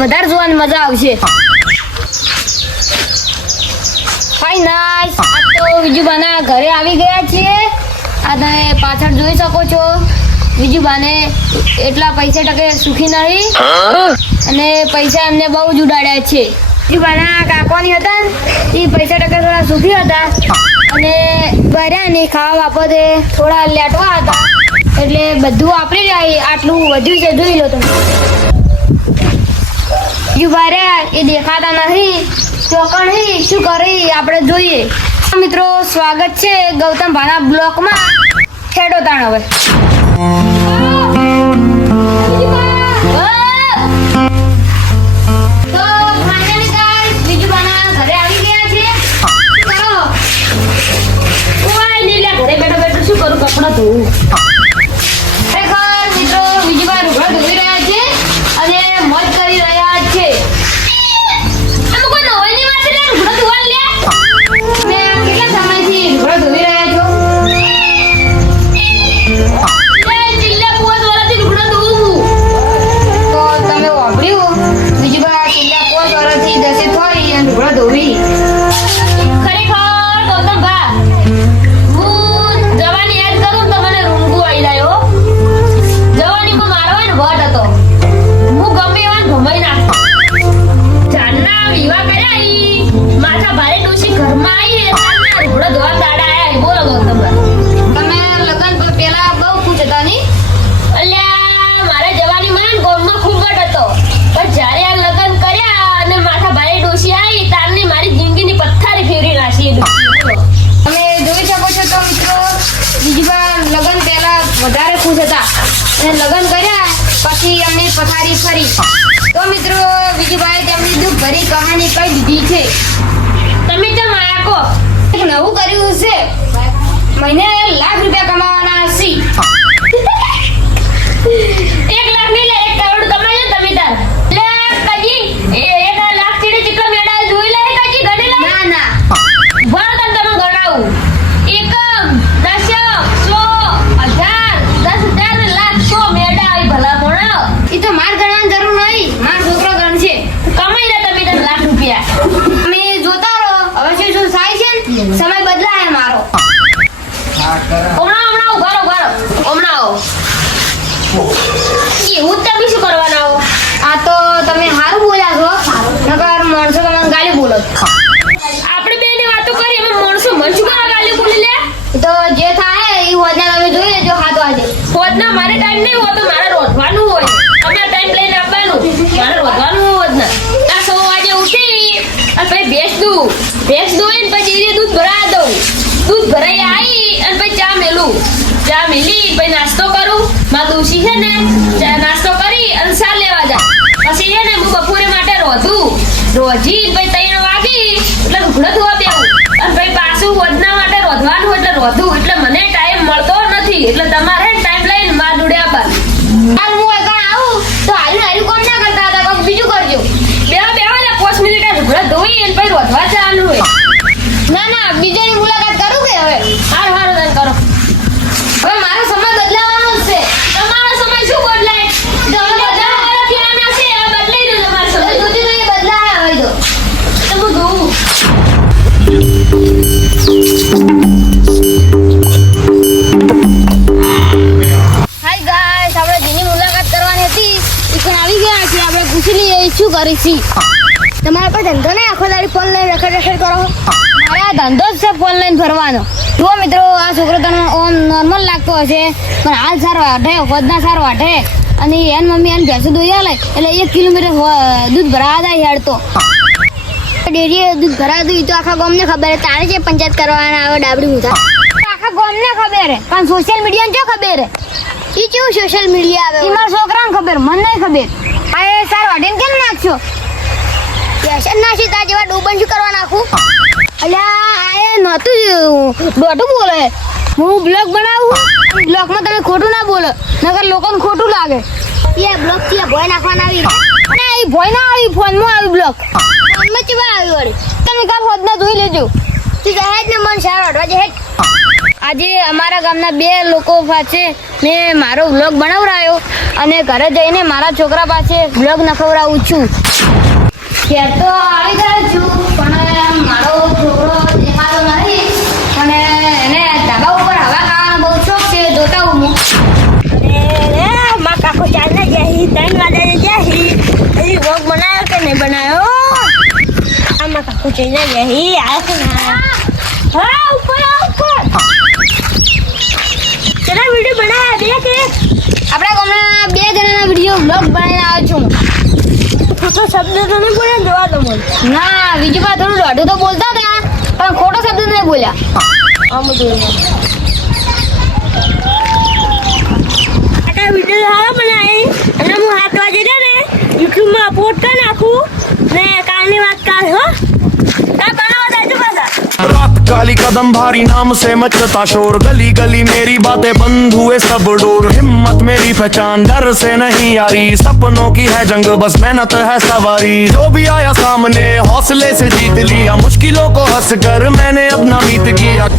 વધારે જોવાની મજા આવશે. હાય નાઈસ, આ તો વિજુબાના ઘરે આવી ગયા છીએ. આ તમે પાછળ જોઈ શકો છો. વિજુબાને એટલા પૈસા ટકે સુખી નહીં અને પૈસા એમને બહુ જ ઉડાડ્યા છે. વિજુબાના કાકોની હતા એ પૈસા ટકે થોડા સુખી હતા અને ભર્યા નહીં, ખાવા બાબતે થોડા લેટવા હતા એટલે બધું વાપરી રહ્યા. આટલું વધ્યું છે, જોઈ લો તમે. ભર્યા એ દેખાતા નથી, ચોકણ શું કરી આપણે જોઈએ. મિત્રો સ્વાગત છે ગૌતમ ભાના બ્લોકમાં. ખેડો તાણ હવે. તો ફાઇનલી ગાઈસ વિજુબાના ઘરે આવી ગયા છે. ચલો કોઈ નહીં, લે ઘરે બેઠો બેઠો શું કરું, કપડાં ધોવું. ખરેખર મિત્રો વિજુબા રૂગડા ધોઈ રહ્યા છે અને મોજ કરી રહ્યા છે. વધારે ખુશ હતા અને લગ્ન કર્યા પછી અમને પથારી ફરી. તો મિત્રો વિજુભાઈ તેમની દુઃખ ભરી કહાની કહી દીધી છે. તમે કેમ આયા કો? એક નવું કર્યું છે, મહિને લાખ રૂપિયા કમાવાના હશે. 1 લાખ નહીં, 1 કરોડ કમાય તમે તાર. એટલે કજી 1 લાખ ચીડે ચીકલા મેડા જોઈ લે કજી ગણેલા. ના ના ભણ તને તમે ગણાવું. એકમ દશમ 100 મેડા આવી ભલા ભણો. ઈ તો માર ગણવાની જરૂર નહીં, માર છોકરો ગણશે. કમાઈ લે તમે 10 લાખ રૂપિયા. અમે જોતા રહો હવે શું થાય છે. સમય બદલાય મારો. હમણાં ઉભા રહો. હમણાં એવું તમે શું કરવાના હો? આ તો તમે સારું બોલ્યા છો, નકર માણસો તમને ગાલી બોલો. આપણે બેને વાતો કરી એમાં માણસો મન શું કરવા ગાલી બોલી લે. તો જે થાય એ હોદના તમે જોઈ લેજો. હાથ વાજે હોદના મારે ટાઈમ નહીં હોય તો મારે રોધવાનું હોય. તમે ટાઈમ લઈને આવવાનું, મારે રોધવાનું હોય હોદના. આ 100 વાગે ઉઠી અને પછી ભેંસ દોઈને પછી દૂધ ભરાવા દઉં. દૂધ ભરાઈ આવી અને પછી ચા મેલી પછી નાસ્તો કરું. મારા દોશી છે ને નાસ્તો કરી અને સા લેવા જાય. પછી છે ને હું બપોરે માટે રોજી પછી 3 વાગી એટલે રૂખડો ધોવા બેવું અને પછી પાછું હોદના માટે રોધવાનું એટલે રોધું. એટલે મને ટાઈમ મળતો નથી. એટલે તમારે ટાઈમ લઈને માર ડુડે આપવાનું. હાલ હું એકણ આવું તો હારું કોમ ના કરતા હતા, કોક બીજું કરજો. બેવા ને 5 મિનિટ રૂખડો ધોઈ અને પછી રોધવા ચાલુ હોય. ના બીજાની મુલાકાત કરું કે હવે? હારું તને કરો. હવે મારો સમય બદલાવાનો જ છે. તમારો સમય શું બદલાય? તમે બદલાવાનો થયાના છે, હવે બદલાઈ રહ્યો તમારો સમય. સુધી તો એ બદલાય હવે તો હું જોઉં. હાય ગાઈસ, આપણે જેની મુલાકાત કરવાની હતી એ પણ આવી ગયા છે. આપણે પૂછી લઈએ શું કરીશી. તમારા પર ધંધો નહીં, આખો દાડી ફોન લઈને રખડ કરો. મારે આ ધંધો જ છે ફોન લઈને ફરવાનો. જુઓ મિત્રો, આ છોકરો તમને ઓમ નોર્મલ લાગતો હશે પણ હાલ સારો વાઢે, હોદના સારો વાઢે અને એન મમ્મી એને ભેંસો દોઈ આલે એટલે 1 કિલોમીટર દૂધ ભરાવા જાય હેડતો. ડેરીએ દૂધ ભરાવા દઉં તો આખા ગામને ખબર. તારે જે પંચાયત કરવાના આવે ડાબડી મુઠા આખા ગામને ખબર હે, પણ સોશિયલ મીડિયાને શું ખબર હે? એ કેવું સોશિયલ મીડિયા આવે? એ મારા છોકરાને ખબર, મને નહીં ખબર. આ એ સાર વાઢીને કેમ નાખશો? પેશન નાખી તા જેવા ડૂબન શું કરવા નાખું? અલ્યા આ એ નહોતું દોઢું બોલે. હું બ્લોગ બનાવું, બ્લોગમાં તમે ખોટું ના બોલો નકર લોકોને ખોટું લાગે. એ બ્લોગ થી ભોય નાખવાના આવી અને એ ભોય ના આવી, ફોનમાં આવી બ્લોગ. ફોનમાં ચેવા આવી વળી? તમે કાલ હોદના જોઈ લેજો. તું જહેજ ને મન સાર વાઢવા જહેજ. આજે અમારા ગામના 2 લોકો પાસે મેં મારો વ્લોગ બનાવરાયો અને ઘરે જઈને મારા છોકરા પાસે વ્લોગ નખવડાવું છું. ઘેર તો આવી ગયો છું પણ મારો છોકરો દેખાતો નથી અને એને ધાબા ઉપર હવા ખાવાનો બહુ શોખ છે. જોતા હું માં કાકો ચાલને જઈ 3 વાગે જઈ હજી વ્લોગ બનાવ્યો કે નહીં બનાવ્યો? આમાં કાકો ચાલને જઈ આ છે ને હા ઉપર ચલા વિડિયો બનાવ્યા દે કે આપણા ગામના 2 જણાના વિડીયો વ્લોગ બનાવીને આવ્યો છું. ખોટો શબ્દ તો નહીં બોલ્યા જોવા તો મને ના બીજી વાત થોડું દોઢું તો બોલતા હતા પણ ખોટો શબ્દ નહીં બોલ્યા. આમ બધું આ વિડિયો સારો બનાવી અને હું 7 વાગે ને યુટ્યુબમાં અપલોડ કરી નાખું ને કાલની વાત કાલ હો કા બનાવો જાજો પાછા. रात काली कदम भारी नाम से मचता शोर गली गली मेरी बातें बंद हुए सब डोर हिम्मत मेरी पहचान डर से नहीं यारी सपनों की है जंग बस मेहनत है सवारी जो भी आया सामने हौसले से जीत लिया मुश्किलों को हंस कर मैंने अपना मीत किया.